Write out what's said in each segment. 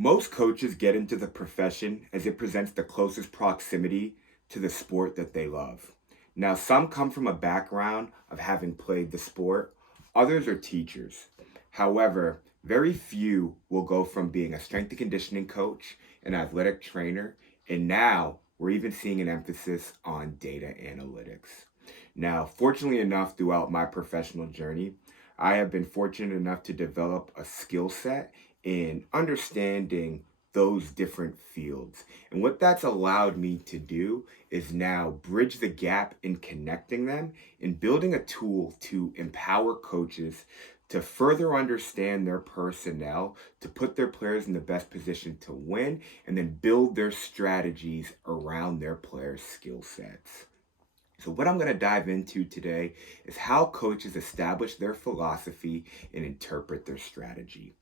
Most coaches get into the profession as it presents the closest proximity to the sport that they love. Now, some come from a background of having played the sport, others are teachers. However, very few will go from being a strength and conditioning coach, an athletic trainer, and now we're even seeing an emphasis on data analytics. Now, fortunately enough, throughout my professional journey, I have been fortunate enough to develop a skill set in understanding those different fields. And what that's allowed me to do is now bridge the gap in connecting them and building a tool to empower coaches to further understand their personnel, to put their players in the best position to win, and then build their strategies around their players' skill sets. So, what I'm going to dive into today is how coaches establish their philosophy and interpret their strategy.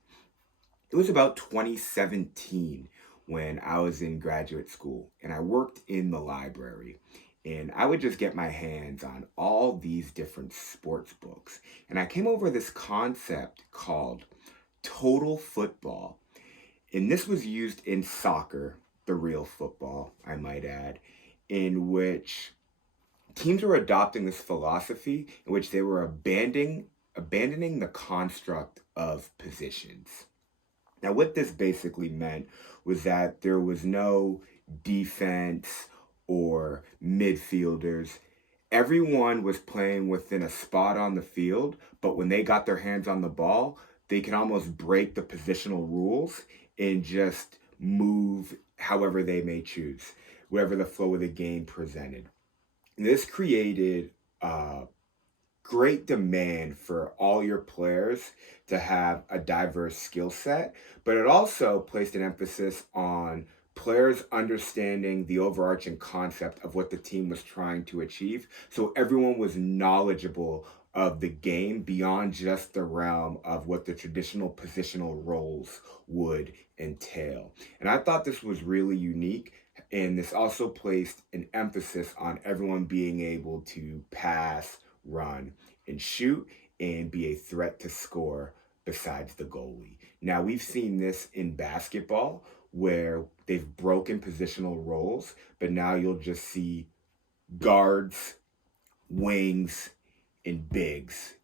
It was about 2017 when I was in graduate school and I worked in the library. And I would just get my hands on all these different sports books. And I came over this concept called total football. And this was used in soccer, the real football, I might add, in which teams were adopting this philosophy in which they were abandoning the construct of positions. Now, what this basically meant was that there was no defense or midfielders. Everyone was playing within a spot on the field, but when they got their hands on the ball, they could almost break the positional rules and just move however they may choose, whatever the flow of the game presented. This created great demand for all your players to have a diverse skill set, but it also placed an emphasis on players understanding the overarching concept of what the team was trying to achieve. So everyone was knowledgeable of the game beyond just the realm of what the traditional positional roles would entail. And I thought this was really unique. And this also placed an emphasis on everyone being able to pass, run, and shoot and be a threat to score besides the goalie. Now, we've seen this in basketball where they've broken positional roles, but now you'll just see guards, wings, and bigs.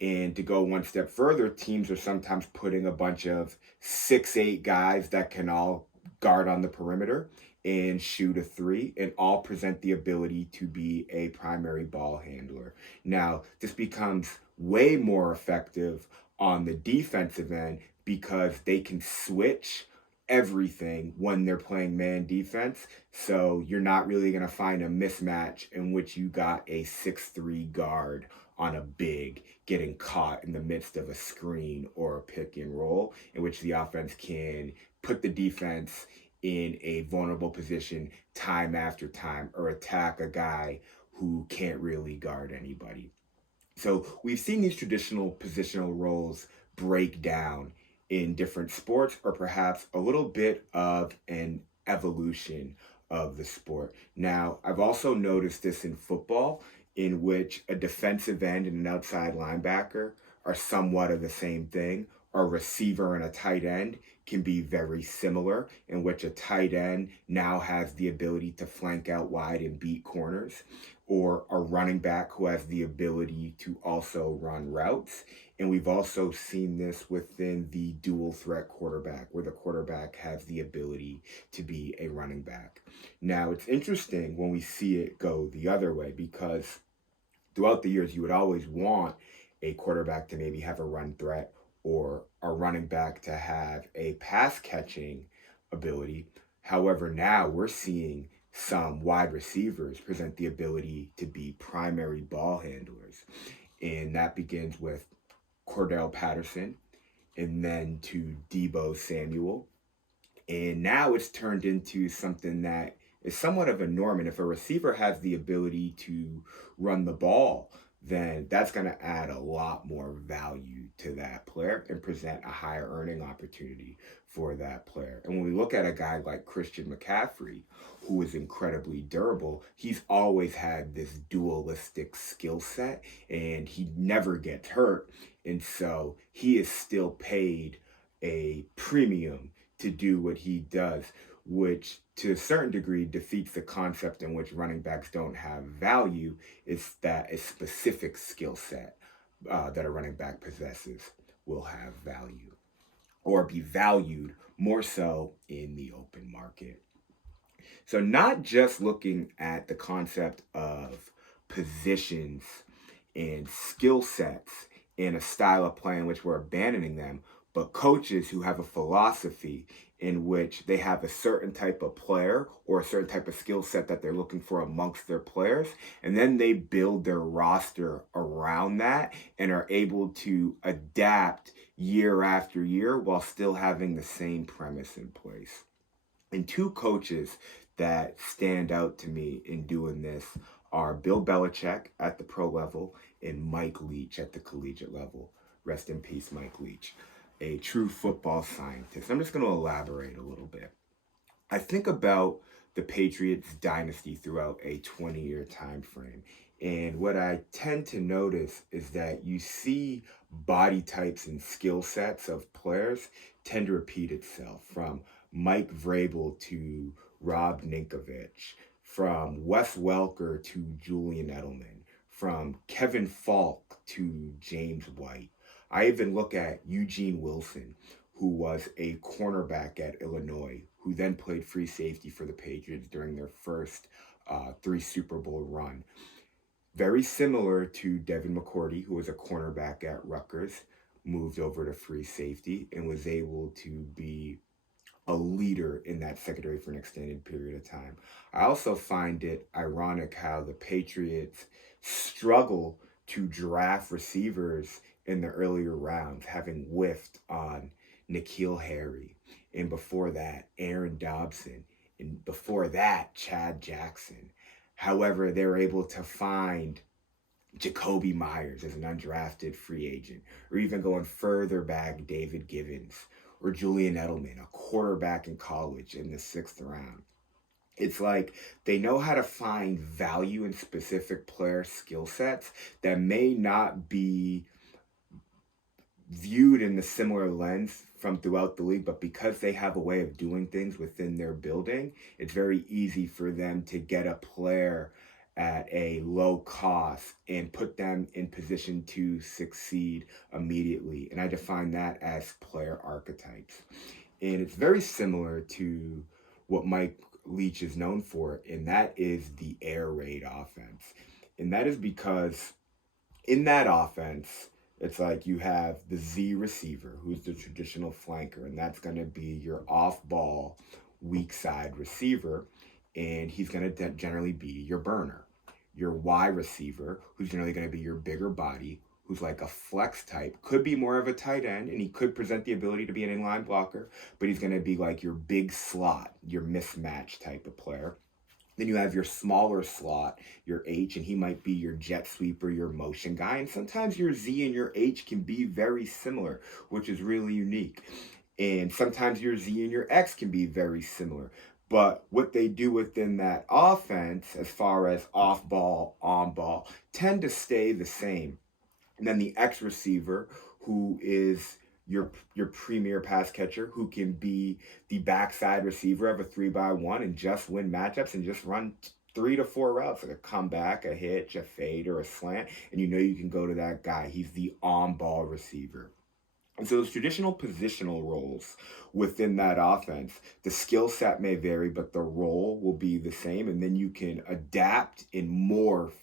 And to go one step further, teams are sometimes putting a bunch of 6'8" guys that can all guard on the perimeter and shoot a three and all present the ability to be a primary ball handler. Now, this becomes way more effective on the defensive end because they can switch everything when they're playing man defense. So you're not really going to find a mismatch in which you got a 6'3" guard on a big getting caught in the midst of a screen or a pick and roll, in which the offense can put the defense in a vulnerable position time after time or attack a guy who can't really guard anybody. So we've seen these traditional positional roles break down in different sports, or perhaps a little bit of an evolution of the sport. Now, I've also noticed this in football, in which a defensive end and an outside linebacker are somewhat of the same thing. A receiver and a tight end can be very similar, in which a tight end now has the ability to flank out wide and beat corners, or a running back who has the ability to also run routes. And we've also seen this within the dual threat quarterback, where the quarterback has the ability to be a running back. Now, it's interesting when we see it go the other way, because throughout the years, you would always want a quarterback to maybe have a run threat or a running back to have a pass catching ability. However, now we're seeing some wide receivers present the ability to be primary ball handlers. And that begins with Cordell Patterson and then to Debo Samuel. And now it's turned into something that is somewhat of a norm. And if a receiver has the ability to run the ball, then that's going to add a lot more value to that player and present a higher earning opportunity for that player. And when we look at a guy like Christian McCaffrey, who is incredibly durable, he's always had this dualistic skill set and he never gets hurt. And so he is still paid a premium to do what he does, which to a certain degree defeats the concept in which running backs don't have value. It's that a specific skill set that a running back possesses will have value or be valued more so in the open market. So, not just looking at the concept of positions and skill sets and a style of play in which we're abandoning them, but coaches who have a philosophy in which they have a certain type of player or a certain type of skill set that they're looking for amongst their players, and then they build their roster around that and are able to adapt year after year while still having the same premise in place. And two coaches that stand out to me in doing this are Bill Belichick at the pro level and Mike Leach at the collegiate level. Rest in peace, Mike Leach, a true football scientist. I'm just going to elaborate a little bit. I think about the Patriots dynasty throughout a 20-year time frame. And what I tend to notice is that you see body types and skill sets of players tend to repeat itself from Mike Vrabel to Rob Ninkovich, from Wes Welker to Julian Edelman, from Kevin Falk to James White. I even look at Eugene Wilson, who was a cornerback at Illinois, who then played free safety for the Patriots during their first three Super Bowl run. Very similar to Devin McCourty, who was a cornerback at Rutgers, moved over to free safety and was able to be a leader in that secondary for an extended period of time. I also find it ironic how the Patriots struggle to draft receivers in the earlier rounds, having whiffed on N'Keal Harry, and before that, Aaron Dobson, and before that, Chad Jackson. However, they were able to find Jacoby Myers as an undrafted free agent, or even going further back, David Givens, or Julian Edelman, a quarterback in college in the sixth round. It's like they know how to find value in specific player skill sets that may not be viewed in the similar lens from throughout the league, but because they have a way of doing things within their building, it's very easy for them to get a player at a low cost and put them in position to succeed immediately. And I define that as player archetypes. And it's very similar to what Mike Leach is known for, and that is the air raid offense. And that is because in that offense, it's like you have the Z receiver, who's the traditional flanker, and that's going to be your off ball, weak side receiver, and he's going to generally be your burner. Your Y receiver, who's generally going to be your bigger body, who's like a flex type, could be more of a tight end, and he could present the ability to be an inline blocker, but he's going to be like your big slot, your mismatch type of player. Then you have your smaller slot, your H, and he might be your jet sweeper, your motion guy. And sometimes your Z and your H can be very similar, which is really unique. And sometimes your Z and your X can be very similar. But what they do within that offense, as far as off ball, on ball, tend to stay the same. And then the X receiver, who is your premier pass catcher, who can be the backside receiver of a 3-by-1 and just win matchups and just run 3 to 4 routes, like a comeback, a hitch, a fade, or a slant, and you know you can go to that guy. He's the on-ball receiver. And so those traditional positional roles within that offense, the skill set may vary, but the role will be the same. And then you can adapt and morph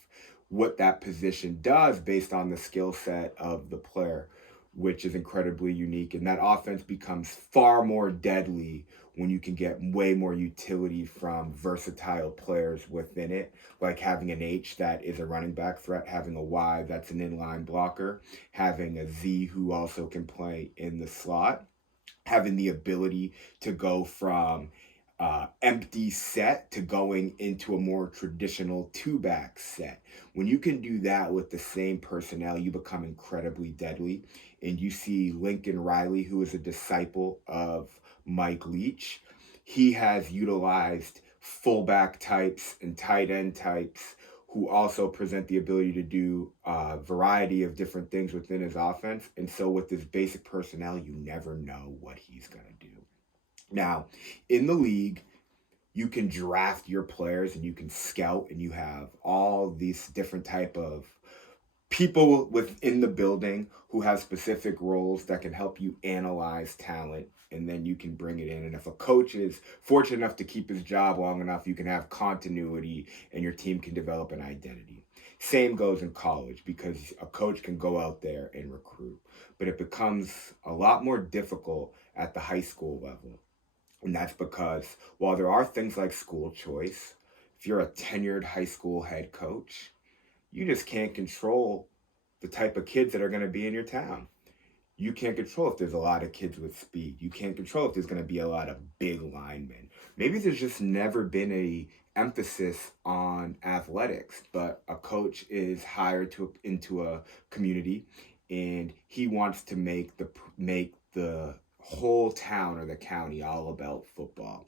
what that position does based on the skill set of the player, which is incredibly unique. And that offense becomes far more deadly when you can get way more utility from versatile players within it, like having an H that is a running back threat, having a Y that's an inline blocker, having a Z who also can play in the slot, having the ability to go from empty set to going into a more traditional two-back set. When you can do that with the same personnel, you become incredibly deadly. And you see Lincoln Riley, who is a disciple of Mike Leach. He has utilized fullback types and tight end types who also present the ability to do a variety of different things within his offense. And so with this basic personnel, you never know what he's going to do. Now, in the league, you can draft your players and you can scout, and you have all these different type of people within the building who have specific roles that can help you analyze talent, and then you can bring it in. And if a coach is fortunate enough to keep his job long enough, you can have continuity and your team can develop an identity. Same goes in college, because a coach can go out there and recruit, but it becomes a lot more difficult at the high school level. And that's because while there are things like school choice, if you're a tenured high school head coach, you just can't control the type of kids that are going to be in your town. You can't control if there's a lot of kids with speed. You can't control if there's going to be a lot of big linemen. Maybe there's just never been a emphasis on athletics, but a coach is hired into a community, and he wants to make the whole town or the county all about football.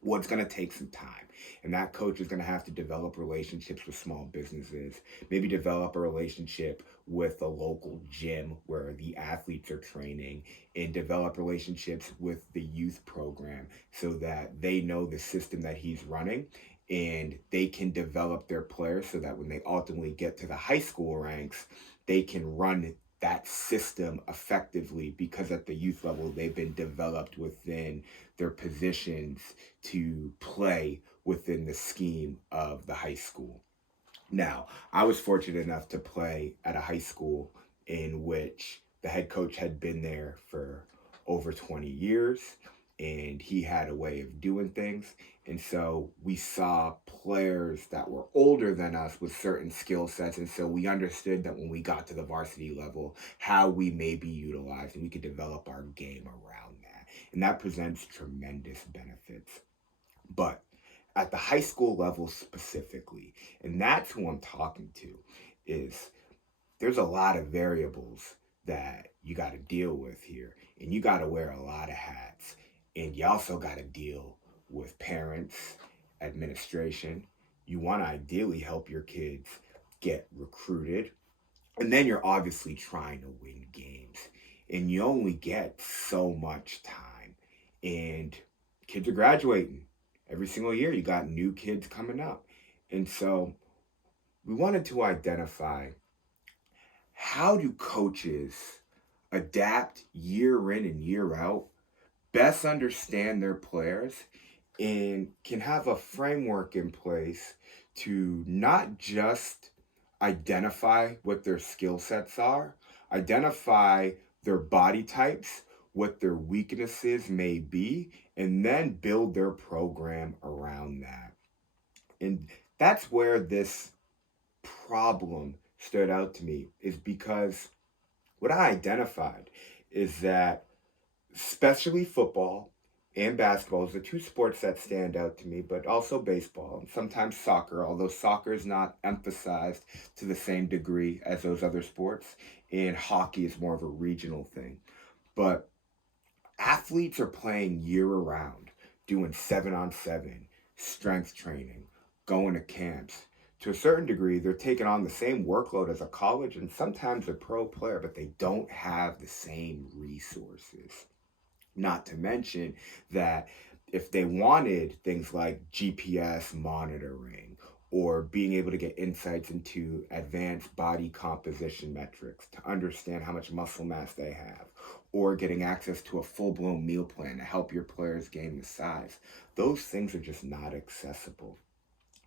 What's going to take some time, and that coach is going to have to develop relationships with small businesses, maybe develop a relationship with a local gym where the athletes are training, and develop relationships with the youth program so that they know the system that he's running, and they can develop their players so that when they ultimately get to the high school ranks, they can run that system effectively, because at the youth level they've been developed within their positions to play within the scheme of the high school. Now, I was fortunate enough to play at a high school in which the head coach had been there for over 20 years, and he had a way of doing things. And so we saw players that were older than us with certain skill sets. And so we understood that when we got to the varsity level, how we may be utilized, and we could develop our game around that. And that presents tremendous benefits. But at the high school level specifically, and that's who I'm talking to, is there's a lot of variables that you got to deal with here, and you got to wear a lot of hats, and you also got to deal with parents, administration. You want to ideally help your kids get recruited, and then you're obviously trying to win games, and you only get so much time, and kids are graduating every single year. You got new kids coming up, and so we wanted to identify, how do coaches adapt year in and year out, best understand their players, and can have a framework in place to not just identify what their skill sets are, identify their body types, what their weaknesses may be, and then build their program around that. And that's where this problem stood out to me, is because what I identified is that, especially football and basketball is the two sports that stand out to me, but also baseball and sometimes soccer, although soccer is not emphasized to the same degree as those other sports, and hockey is more of a regional thing. But athletes are playing year around, doing 7-on-7, strength training, going to camps. To a certain degree, they're taking on the same workload as a college and sometimes a pro player, but they don't have the same resources. Not to mention that if they wanted things like GPS monitoring, or being able to get insights into advanced body composition metrics to understand how much muscle mass they have, or getting access to a full blown meal plan to help your players gain the size, those things are just not accessible.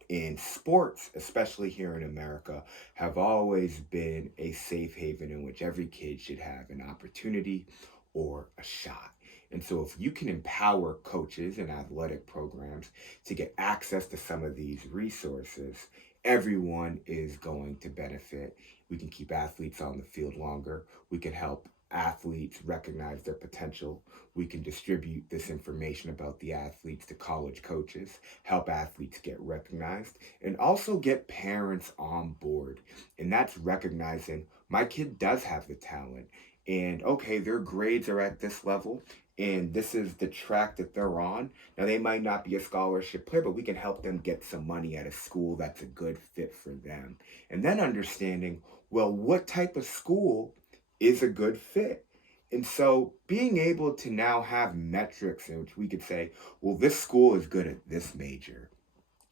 And sports, especially here in America, have always been a safe haven in which every kid should have an opportunity or a shot. And so, if you can empower coaches and athletic programs to get access to some of these resources, everyone is going to benefit. We can keep athletes on the field longer. We can help athletes recognize their potential. We can distribute this information about the athletes to college coaches, help athletes get recognized, and also get parents on board. And that's recognizing my kid does have the talent. And okay, their grades are at this level, and this is the track that they're on. Now, they might not be a scholarship player, but we can help them get some money at a school that's a good fit for them. And then understanding, well, what type of school is a good fit? And so being able to now have metrics in which we could say, well, this school is good at this major,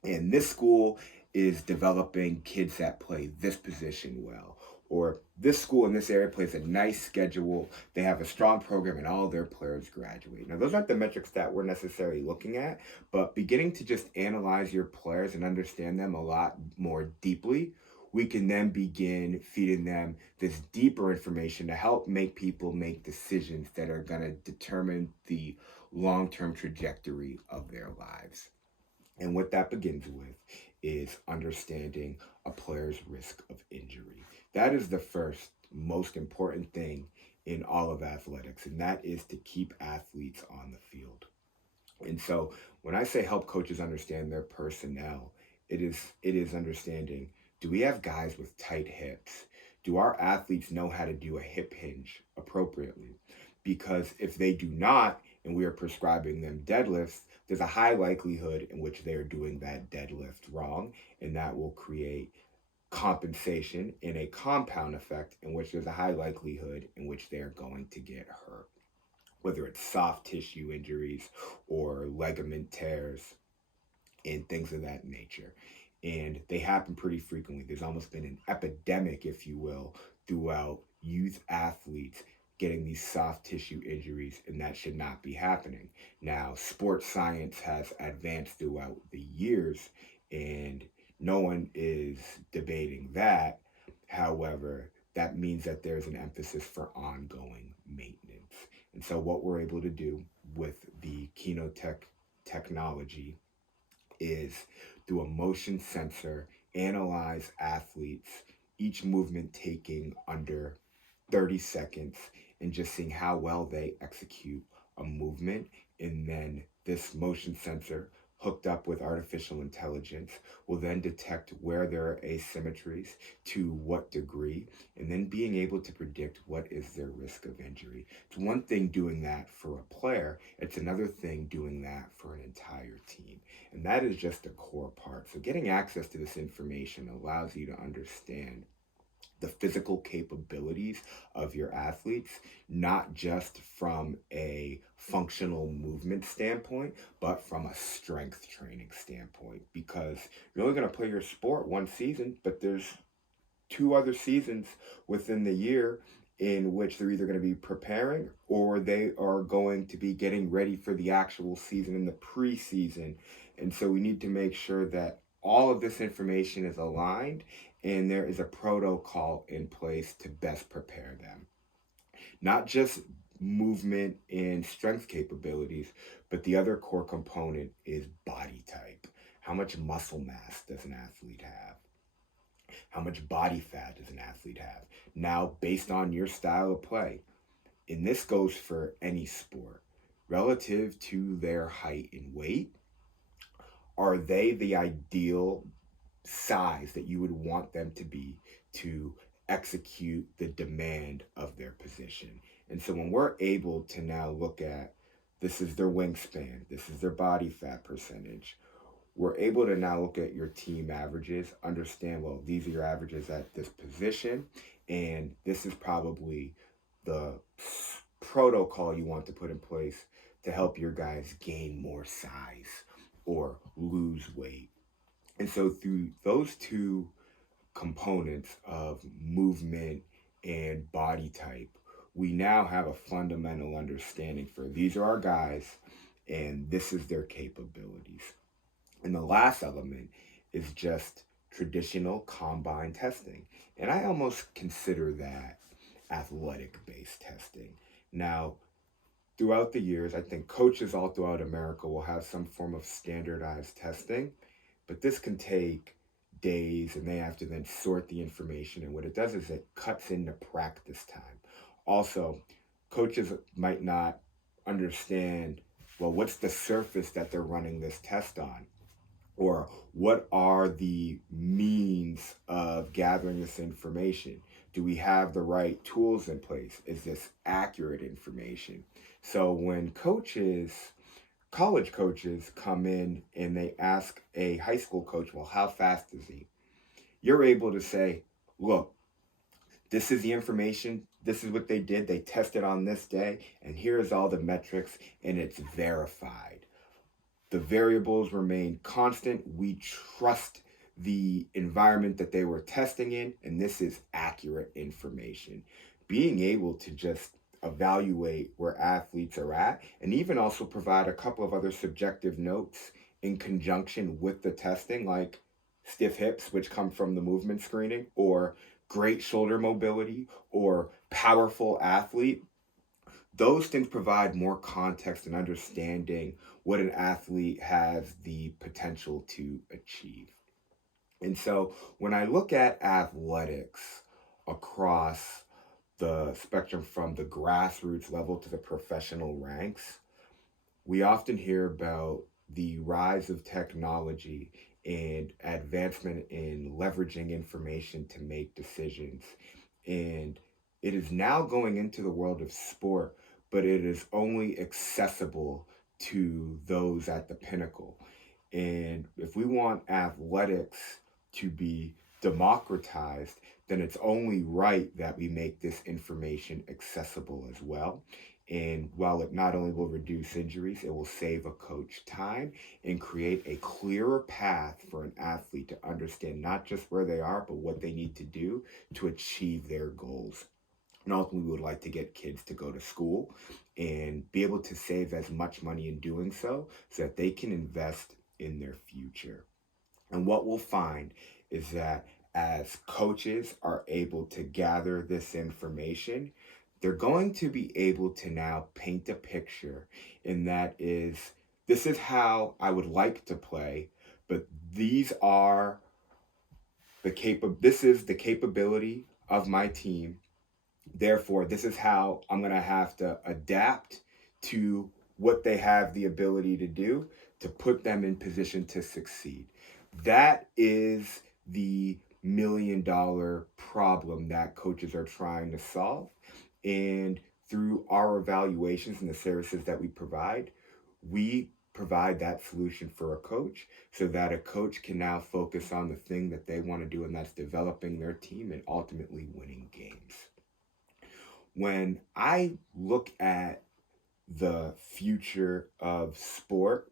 and this school is developing kids that play this position well, or this school in this area plays a nice schedule, they have a strong program, and all their players graduate. Now those aren't the metrics that we're necessarily looking at, but beginning to just analyze your players and understand them a lot more deeply, we can then begin feeding them this deeper information to help make people make decisions that are going to determine the long-term trajectory of their lives. And what that begins with is understanding a player's risk of injury. That is the first most important thing in all of athletics, and that is to keep athletes on the field. And so when I say help coaches understand their personnel, it is understanding, do we have guys with tight hips? Do our athletes know how to do a hip hinge appropriately? Because if they do not, and we are prescribing them deadlifts, there's a high likelihood in which they are doing that deadlift wrong, and that will create compensation in a compound effect in which there's a high likelihood in which they are going to get hurt, whether it's soft tissue injuries or ligament tears and things of that nature. And they happen pretty frequently. There's almost been an epidemic, if you will, throughout youth athletes getting these soft tissue injuries, and that should not be happening. Now, sports science has advanced throughout the years, and no one is debating that. However, that means that there's an emphasis for ongoing maintenance. And so, what we're able to do with the Kinotech technology is, through a motion sensor, analyze athletes, each movement taking under 30 seconds, and just seeing how well they execute a movement. And then this motion sensor, hooked up with artificial intelligence, will then detect where there are asymmetries, to what degree, and then being able to predict what is their risk of injury. It's one thing doing that for a player, it's another thing doing that for an entire team. And that is just a core part. So getting access to this information allows you to understand the physical capabilities of your athletes, not just from a functional movement standpoint, but from a strength training standpoint. Because you're only going to play your sport one season, but there's two other seasons within the year in which they're either going to be preparing or they are going to be getting ready for the actual season in the preseason. And so we need to make sure that all of this information is aligned and there is a protocol in place to best prepare them. Not just movement and strength capabilities, but the other core component is body type. How much muscle mass does an athlete have? How much body fat does an athlete have? Now, based on your style of play, and this goes for any sport, relative to their height and weight, are they the ideal size that you would want them to be to execute the demand of their position? And so when we're able to now look at, this is their wingspan, this is their body fat percentage, we're able to now look at your team averages, understand, well, these are your averages at this position, and this is probably the protocol you want to put in place to help your guys gain more size or lose weight. And so through those two components of movement and body type, we now have a fundamental understanding for, these are our guys and this is their capabilities. And the last element is just traditional combine testing. And I almost consider that athletic based testing. Now, throughout the years, I think coaches all throughout America will have some form of standardized testing, but this can take days and they have to then sort the information. And what it does is it cuts into practice time. Also, coaches might not understand, well, what's the surface that they're running this test on? Or what are the means of gathering this information? Do we have the right tools in place? Is this accurate information? So when coaches, college coaches come in and they ask a high school coach, well, how fast is he? You're able to say, look, this is the information this is what they did. They tested on this day, and here's all the metrics, and it's verified. The variables remain constant. We trust the environment that they were testing in, and this is accurate information. Being able to just evaluate where athletes are at, and even also provide a couple of other subjective notes in conjunction with the testing, like stiff hips, which come from the movement screening, or great shoulder mobility, or powerful athlete. Those things provide more context and understanding what an athlete has the potential to achieve. And so when I look at athletics across the spectrum from the grassroots level to the professional ranks, we often hear about the rise of technology and advancement in leveraging information to make decisions. And it is now going into the world of sport, but it is only accessible to those at the pinnacle. And if we want athletics to be democratized, then it's only right that we make this information accessible as well. And while it not only will reduce injuries, it will save a coach time and create a clearer path for an athlete to understand not just where they are, but what they need to do to achieve their goals. And ultimately, we would like to get kids to go to school and be able to save as much money in doing so that they can invest in their future. And what we'll find is that as coaches are able to gather this information, they're going to be able to now paint a picture, and that is, this is how I would like to play, but these are this is the capability of my team. Therefore, this is how I'm going to have to adapt to what they have the ability to do to put them in position to succeed. That is the $1 million problem that coaches are trying to solve. And through our evaluations and the services that we provide that solution for a coach so that a coach can now focus on the thing that they want to do, and that's developing their team and ultimately winning games. When I look at the future of sport,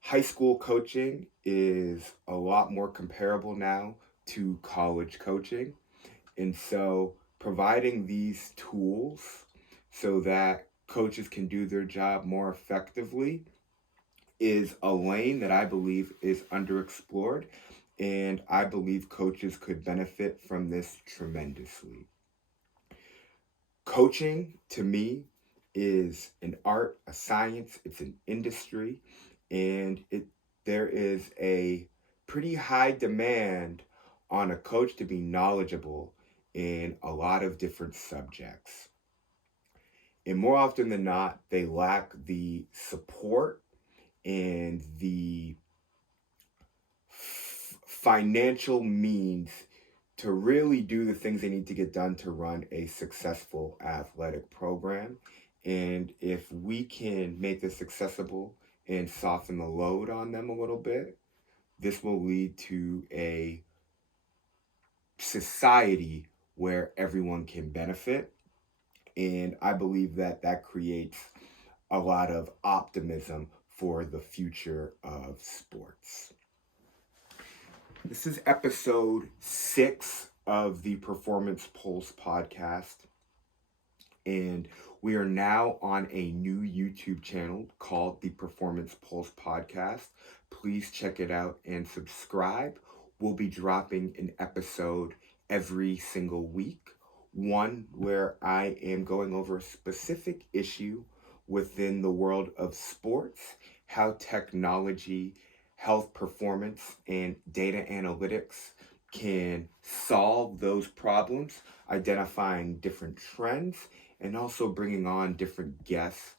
high school coaching is a lot more comparable now to college coaching. And so providing these tools so that coaches can do their job more effectively is a lane that I believe is underexplored. And I believe coaches could benefit from this tremendously. Coaching to me is an art, a science, it's an industry, and there is a pretty high demand on a coach to be knowledgeable in a lot of different subjects. And more often than not, they lack the support and the financial means to really do the things they need to get done to run a successful athletic program. And if we can make this accessible and soften the load on them a little bit, this will lead to a society where everyone can benefit. And I believe that that creates a lot of optimism for the future of sports. This is episode 6 of the Performance Pulse podcast. And we are now on a new YouTube channel called the Performance Pulse podcast. Please check it out and subscribe. We'll be dropping an episode every single week, one where I am going over a specific issue within the world of sports, how technology, health performance, and data analytics can solve those problems, identifying different trends, and also bringing on different guests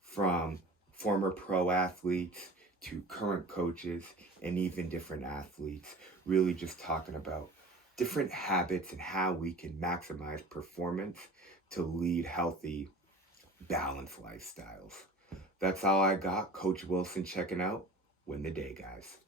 from former pro athletes to current coaches and even different athletes, really just talking about different habits and how we can maximize performance to lead healthy, balanced lifestyles. That's all I got. Coach Wilson checking out. Win the day, guys.